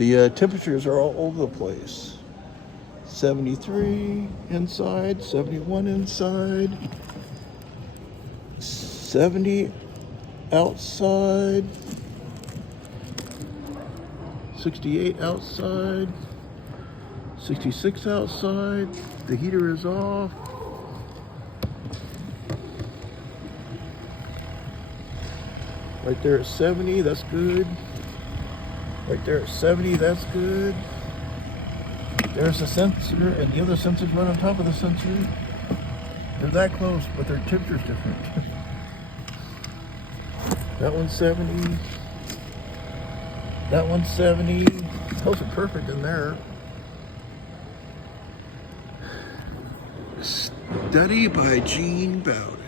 The temperatures are all over the place. 73 inside, 71 inside, 70 outside, 68 outside, 66 outside. The heater is off. Right there at 70, that's good. Right there at 70, that's good. There's a sensor, and the other sensor's right on top of the sensor. They're that close, but their temperature's different. That one's 70. That one's 70. Those are perfect in there. Study by Gene Bowden.